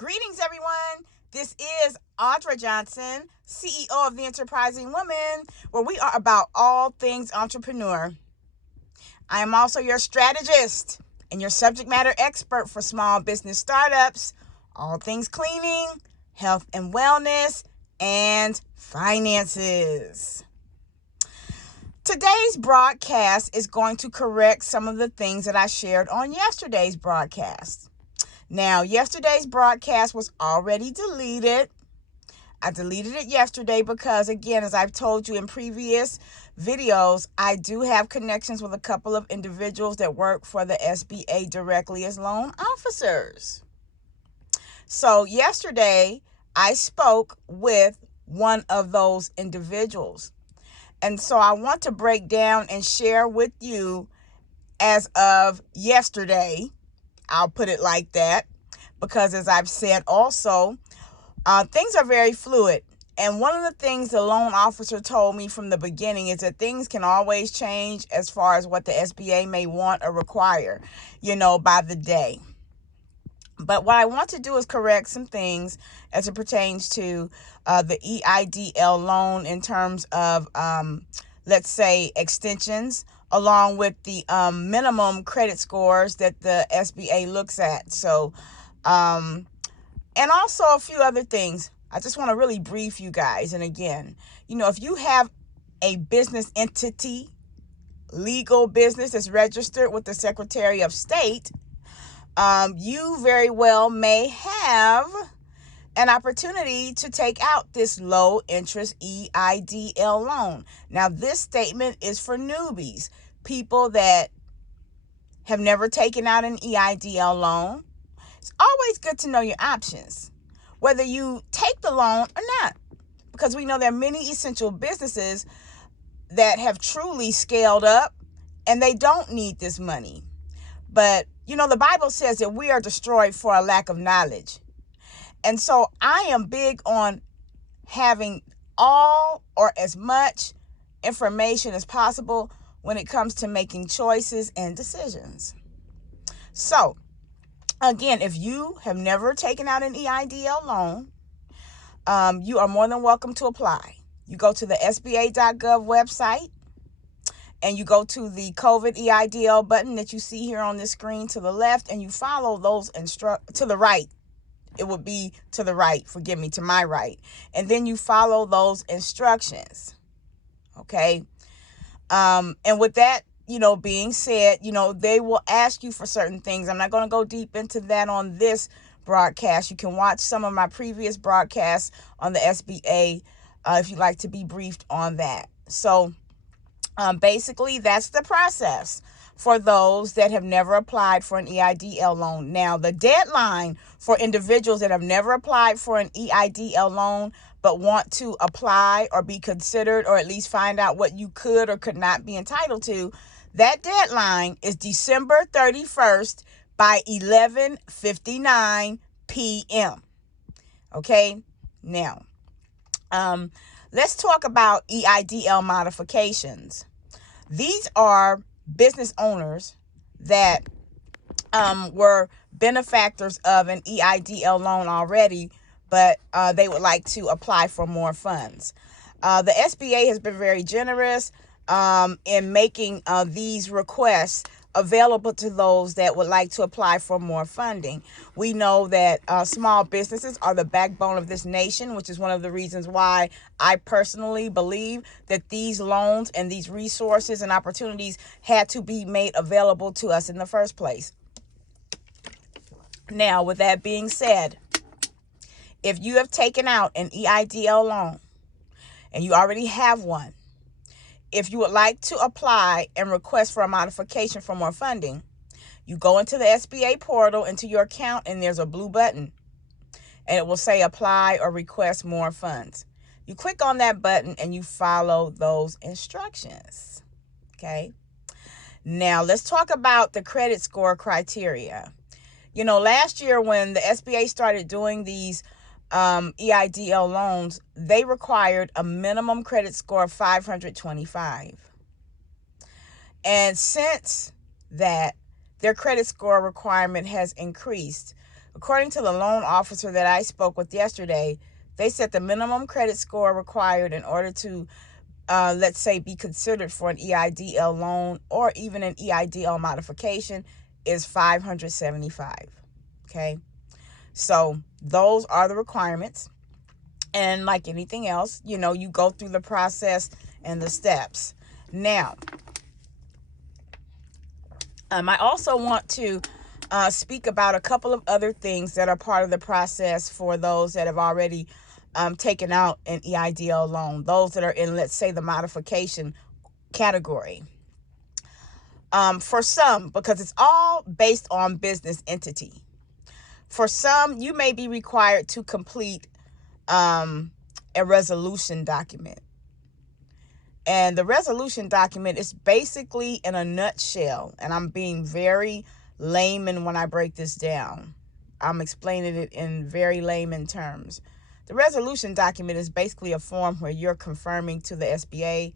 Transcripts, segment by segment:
Greetings, everyone. This is Audra Johnson, CEO of The Enterprising Woman, where we are about all things entrepreneur. I am also your strategist and your subject matter expert for small business startups, all things cleaning, health and wellness, and finances. Today's broadcast is going to correct some of the things that I shared on yesterday's broadcast. Now, yesterday's broadcast was already deleted. I deleted it yesterday because, again, as I've told you in previous videos, I do have connections with a couple of individuals that work for the SBA directly as loan officers. So yesterday, I spoke with one of those individuals. And so I want to break down and share with you as of yesterday. I'll put it like that, because as I've said also, things are very fluid. And one of the things the loan officer told me from the beginning is that things can always change as far as what the SBA may want or require, by the day. But what I want to do is correct some things as it pertains to the EIDL loan in terms of, let's say, extensions, along with the minimum credit scores that the SBA looks at. So, and also a few other things. I just want to really brief you guys. And again, if you have a business entity, legal business that's registered with the Secretary of State, you very well may have an opportunity to take out this low interest EIDL loan. Now, this statement is for newbies, people that have never taken out an EIDL loan. It's always good to know your options, whether you take the loan or not, because we know there are many essential businesses that have truly scaled up and they don't need this money. But, the Bible says that we are destroyed for a lack of knowledge. And so I am big on having all or as much information as possible when it comes to making choices and decisions. So, again, if you have never taken out an EIDL loan, you are more than welcome to apply. You go to the SBA.gov website and you go to the COVID EIDL button that you see here on this screen to the left, and you follow those to the right. It would be to the right, to my right. And then you follow those instructions. Okay. And with that, being said, they will ask you for certain things. I'm not going to go deep into that on this broadcast. You can watch some of my previous broadcasts on the SBA if you'd like to be briefed on that. So basically, that's the process for those that have never applied for an EIDL loan. Now, the deadline for individuals that have never applied for an EIDL loan but want to apply or be considered, or at least find out what you could or could not be entitled to, that deadline is December 31st by 11:59 p.m. Okay? Now, let's talk about EIDL modifications. These are business owners that were benefactors of an EIDL loan already, but they would like to apply for more funds. The SBA has been very generous in making these requests available to those that would like to apply for more funding. We know that small businesses are the backbone of this nation, which is one of the reasons why I personally believe that these loans and these resources and opportunities had to be made available to us in the first place. Now, with that being said, if you have taken out an EIDL loan and you already have one, if you would like to apply and request for a modification for more funding, you go into the SBA portal, into your account, and there's a blue button. And it will say apply or request more funds. You click on that button and you follow those instructions. Okay? Now, let's talk about the credit score criteria. Last year when the SBA started doing these EIDL loans, they required a minimum credit score of 525. And since that, their credit score requirement has increased According to the loan officer that I spoke with yesterday, they said the minimum credit score required in order to, let's say, be considered for an EIDL loan or even an EIDL modification is 575. Okay. So those are the requirements. And like anything else, you go through the process and the steps. Now, I also want to speak about a couple of other things that are part of the process for those that have already taken out an EIDL loan, those that are in, let's say, the modification category. For some, because it's all based on business entity. For some, you may be required to complete a resolution document. And the resolution document is basically, in a nutshell, and I'm being very layman when I break this down. I'm explaining it in very layman terms. The resolution document is basically a form where you're confirming to the SBA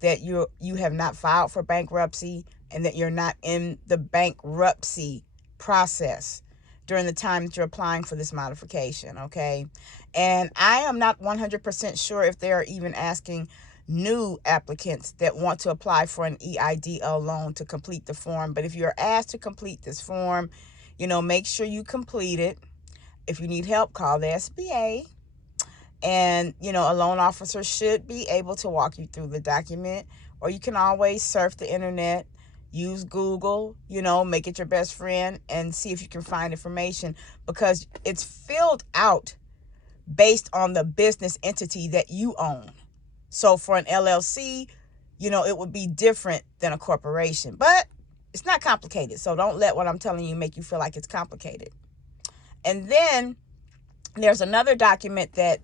that you have not filed for bankruptcy and that you're not in the bankruptcy process during the time that you're applying for this modification, okay? And I am not 100% sure if they're even asking new applicants that want to apply for an EIDL loan to complete the form. But if you're asked to complete this form, make sure you complete it. If you need help, call the SBA. And, a loan officer should be able to walk you through the document. Or you can always surf the internet, use Google, make it your best friend and see if you can find information, because it's filled out based on the business entity that you own. So for an LLC, it would be different than a corporation, but it's not complicated. So don't let what I'm telling you make you feel like it's complicated. And then there's another document that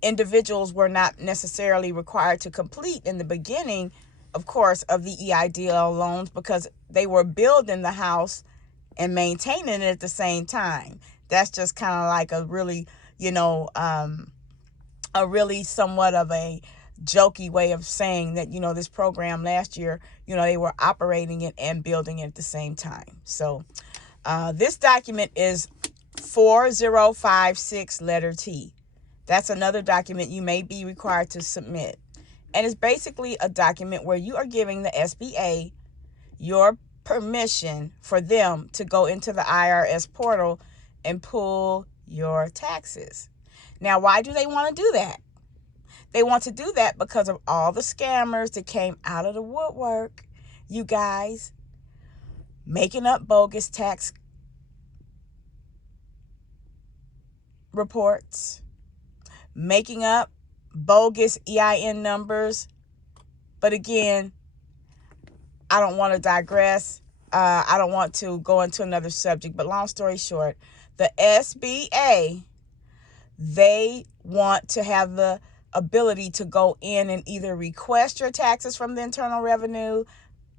individuals were not necessarily required to complete in the beginning, of course, of the EIDL loans, because they were building the house and maintaining it at the same time. That's just kind of like a really, a really somewhat of a jokey way of saying that, this program last year, they were operating it and building it at the same time. So this document is 4056 letter T. That's another document you may be required to submit. And it's basically a document where you are giving the SBA your permission for them to go into the IRS portal and pull your taxes. Now, why do they want to do that? They want to do that because of all the scammers that came out of the woodwork, you guys, making up bogus tax reports, making up bogus EIN numbers. But again, I don't want to digress. I don't want to go into another subject, but long story short, the SBA, they want to have the ability to go in and either request your taxes from the Internal Revenue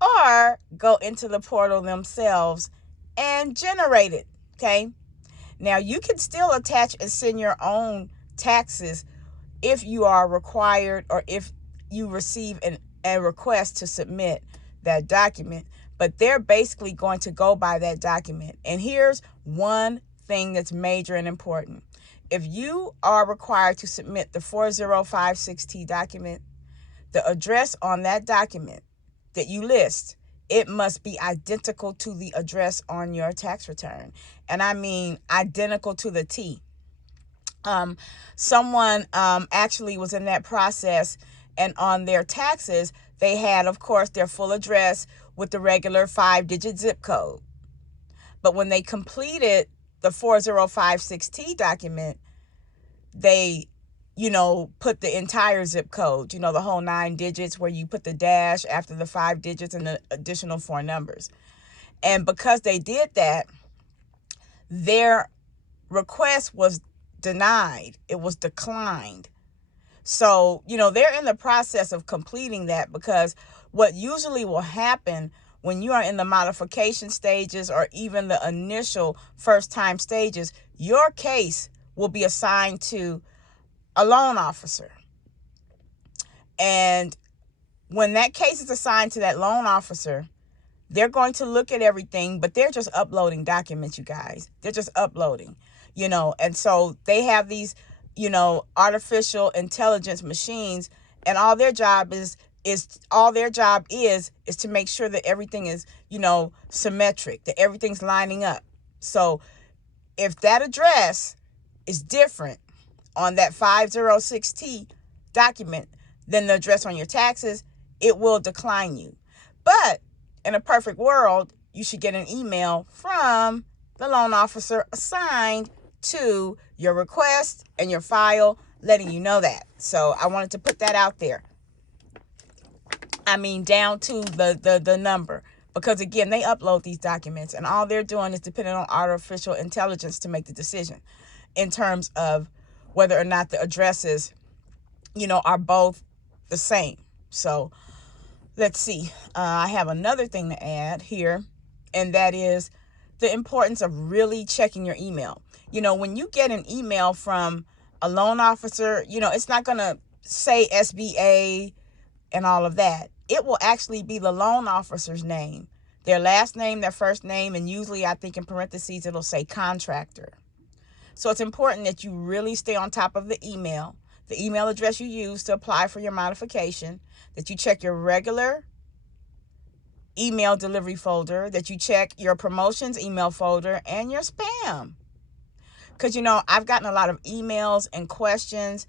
or go into the portal themselves and generate it, okay? Now, you can still attach and send your own taxes if you are required or if you receive a request to submit that document, but they're basically going to go by that document. And here's one thing that's major and important. If you are required to submit the 4056T document, the address on that document that you list, it must be identical to the address on your tax return. And I mean identical to the T. Someone actually was in that process, and on their taxes, they had, of course, their full address with the regular 5-digit zip code. But when they completed the 4056T document, they, put the entire zip code, the whole 9 digits, where you put the dash after the 5 digits and the additional 4 numbers. And because they did that, their request was denied. It was declined. So, they're in the process of completing that, because what usually will happen when you are in the modification stages or even the initial first-time stages, your case will be assigned to a loan officer. And when that case is assigned to that loan officer, They're going to look at everything, but they're just uploading documents, you guys. They're just uploading, and so they have these, artificial intelligence machines, and all their job is to make sure that everything is, symmetric, that everything's lining up. So if that address is different on that 506T document than the address on your taxes, it will decline you. But in a perfect world, you should get an email from the loan officer assigned to your request and your file letting you know that. So I wanted to put that out there. I mean, down to the number. Because, again, they upload these documents, and all they're doing is depending on artificial intelligence to make the decision in terms of whether or not the addresses, are both the same. So let's see. I have another thing to add here, and that is the importance of really checking your email. When you get an email from a loan officer, it's not going to say SBA and all of that. It will actually be the loan officer's name, their last name, their first name, and usually I think in parentheses it'll say contractor. So it's important that you really stay on top of the email address you use to apply for your modification, that you check your regular email delivery folder, that you check your promotions email folder and your spam. Because, I've gotten a lot of emails and questions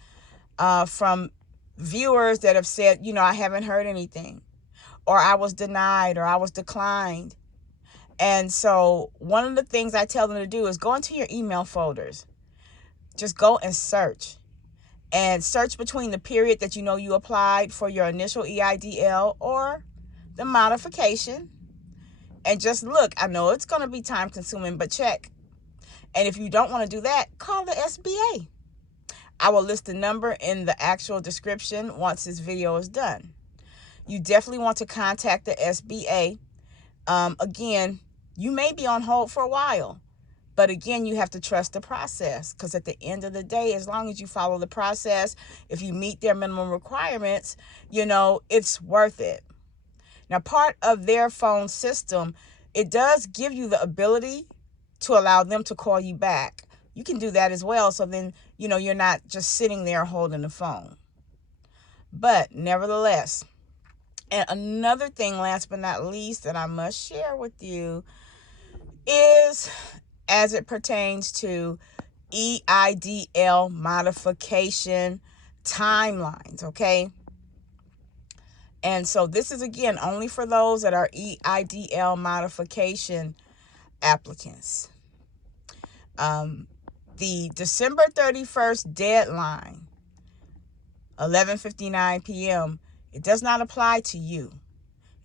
from viewers that have said, I haven't heard anything, or I was denied, or I was declined. And so one of the things I tell them to do is go into your email folders. Just go and search. And search between the period that you applied for your initial EIDL or the modification. And just look. I know it's going to be time consuming, but check. And if you don't want to do that, call the SBA. I will list the number in the actual description once this video is done. You definitely want to contact the SBA. Again, you may be on hold for a while, but again, you have to trust the process, because at the end of the day, as long as you follow the process, if you meet their minimum requirements, it's worth it. Now, part of their phone system, it does give you the ability to allow them to call you back. You can do that as well. So then, you're not just sitting there holding the phone. But nevertheless, and another thing, last but not least, that I must share with you is as it pertains to EIDL modification timelines, okay? And so this is, again, only for those that are EIDL modification applicants. The December 31st deadline, 11:59 p.m., it does not apply to you.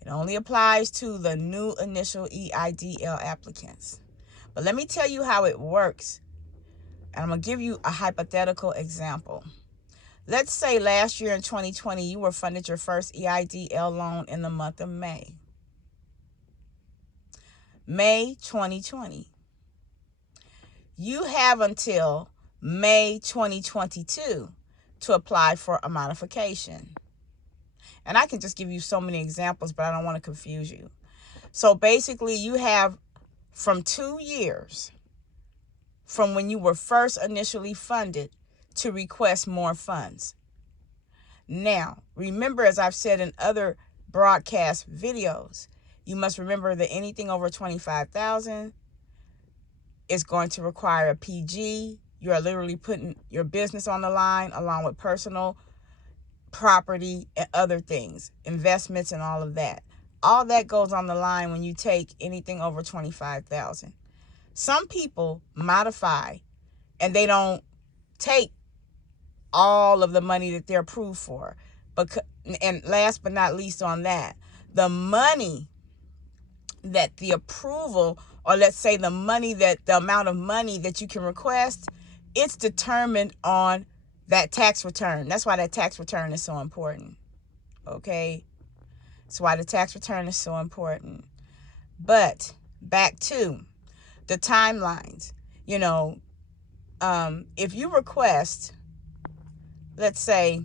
It only applies to the new initial EIDL applicants. But let me tell you how it works. And I'm going to give you a hypothetical example. Let's say last year in 2020, you were funded your first EIDL loan in the month of May. May 2020. You have until May 2022 to apply for a modification. And I can just give you so many examples, but I don't want to confuse you. So basically, you have from 2 years from when you were first initially funded to request more funds. Now, remember, as I've said in other broadcast videos, you must remember that anything over $25,000 is going to require a PG. You are literally putting your business on the line along with personal property and other things, investments and all of that. All that goes on the line when you take anything over $25,000. Some people modify and they don't take all of the money that they're approved for. And last but not least on that, the money that the approval, or let's say the amount of money that you can request, it's determined on that tax return. That's why that tax return is so important. Okay? That's why the tax return is so important. But back to the timelines. If you request, let's say,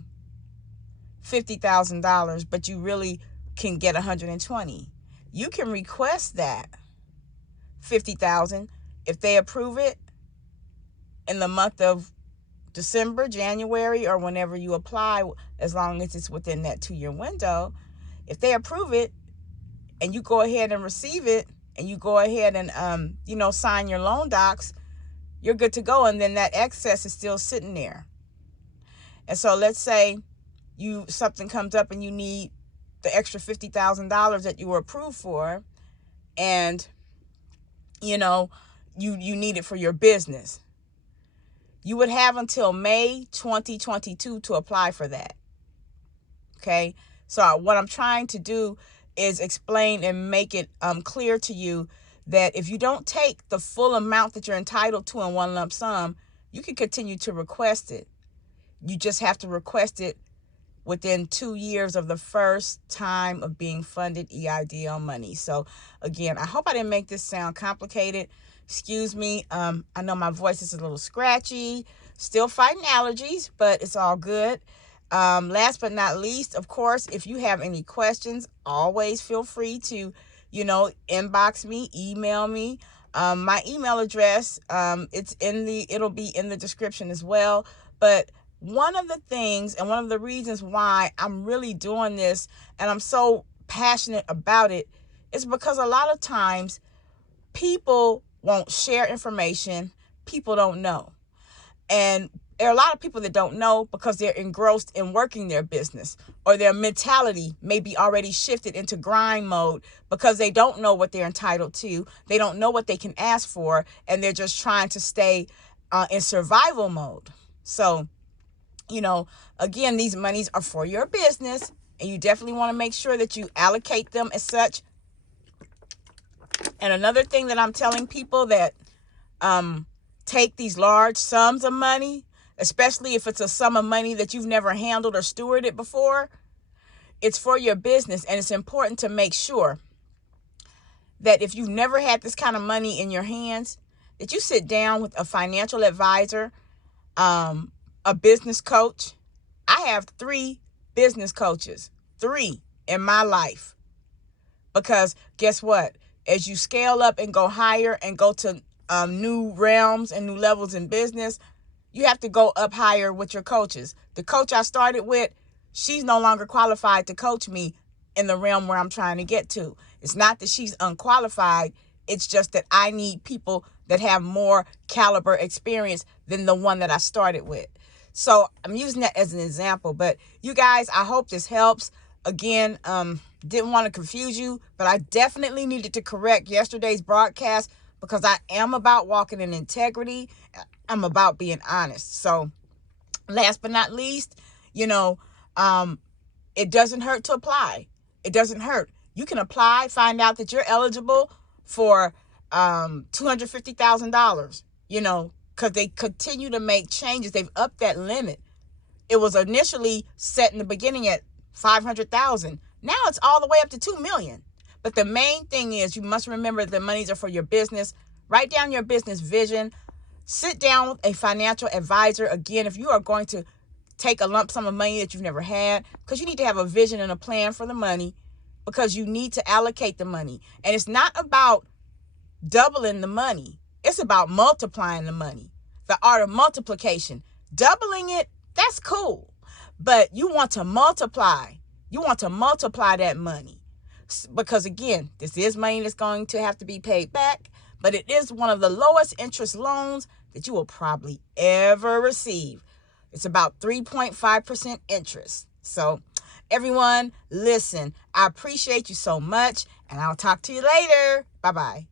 $50,000, but you really can get $120,000, you can request that $50,000 if they approve it in the month of December, January, or whenever you apply, as long as it's within that 2-year window. If they approve it and you go ahead and receive it and you go ahead and, sign your loan docs, you're good to go. And then that excess is still sitting there. And so let's say something comes up and you need the extra $50,000 that you were approved for, and, you need it for your business. You would have until May 2022 to apply for that. Okay? So what I'm trying to do is explain and make it clear to you that if you don't take the full amount that you're entitled to in one lump sum, you can continue to request it. You just have to request it within 2 years of the first time of being funded EIDL money. So again, I hope I didn't make this sound complicated. Excuse me. I know my voice is a little scratchy, still fighting allergies, but it's all good. Last but not least, of course, if you have any questions, always feel free to, inbox me, email me. My email address, it'll be in the description as well. But one of the things and one of the reasons why I'm really doing this and I'm so passionate about it is because a lot of times people won't share information. People don't know. And there are a lot of people that don't know because they're engrossed in working their business, or their mentality may be already shifted into grind mode because they don't know what they're entitled to. They don't know what they can ask for, and they're just trying to stay in survival mode. So, again, these monies are for your business, and you definitely want to make sure that you allocate them as such. And another thing that I'm telling people that take these large sums of money, especially if it's a sum of money that you've never handled or stewarded before, it's for your business. And it's important to make sure that if you've never had this kind of money in your hands, that you sit down with a financial advisor, a business coach. I have 3 business coaches, 3 in my life, because guess what? As you scale up and go higher and go to new realms and new levels in business, you have to go up higher with your coaches. The coach I started with, she's no longer qualified to coach me in the realm where I'm trying to get to. It's not that she's unqualified. It's just that I need people that have more caliber experience than the one that I started with. So I'm using that as an example. But you guys, I hope this helps. Again, didn't want to confuse you, but I definitely needed to correct yesterday's broadcast because I am about walking in integrity. I'm about being honest. So last but not least, it doesn't hurt to apply. It doesn't hurt. You can apply, find out that you're eligible for $250,000, because they continue to make changes. They've upped that limit. It was initially set in the beginning at $500,000. Now it's all the way up to $2 million. But the main thing is you must remember the monies are for your business. Write down your business vision. Sit down with a financial advisor. Again, if you are going to take a lump sum of money that you've never had, because you need to have a vision and a plan for the money, because you need to allocate the money. And it's not about doubling the money. It's about multiplying the money. The art of multiplication. Doubling it, that's cool. But you want to multiply. You want to multiply that money. Because again, this is money that's going to have to be paid back, but it is one of the lowest interest loans that you will probably ever receive. It's about 3.5% interest. So everyone, listen, I appreciate you so much, and I'll talk to you later. Bye-bye.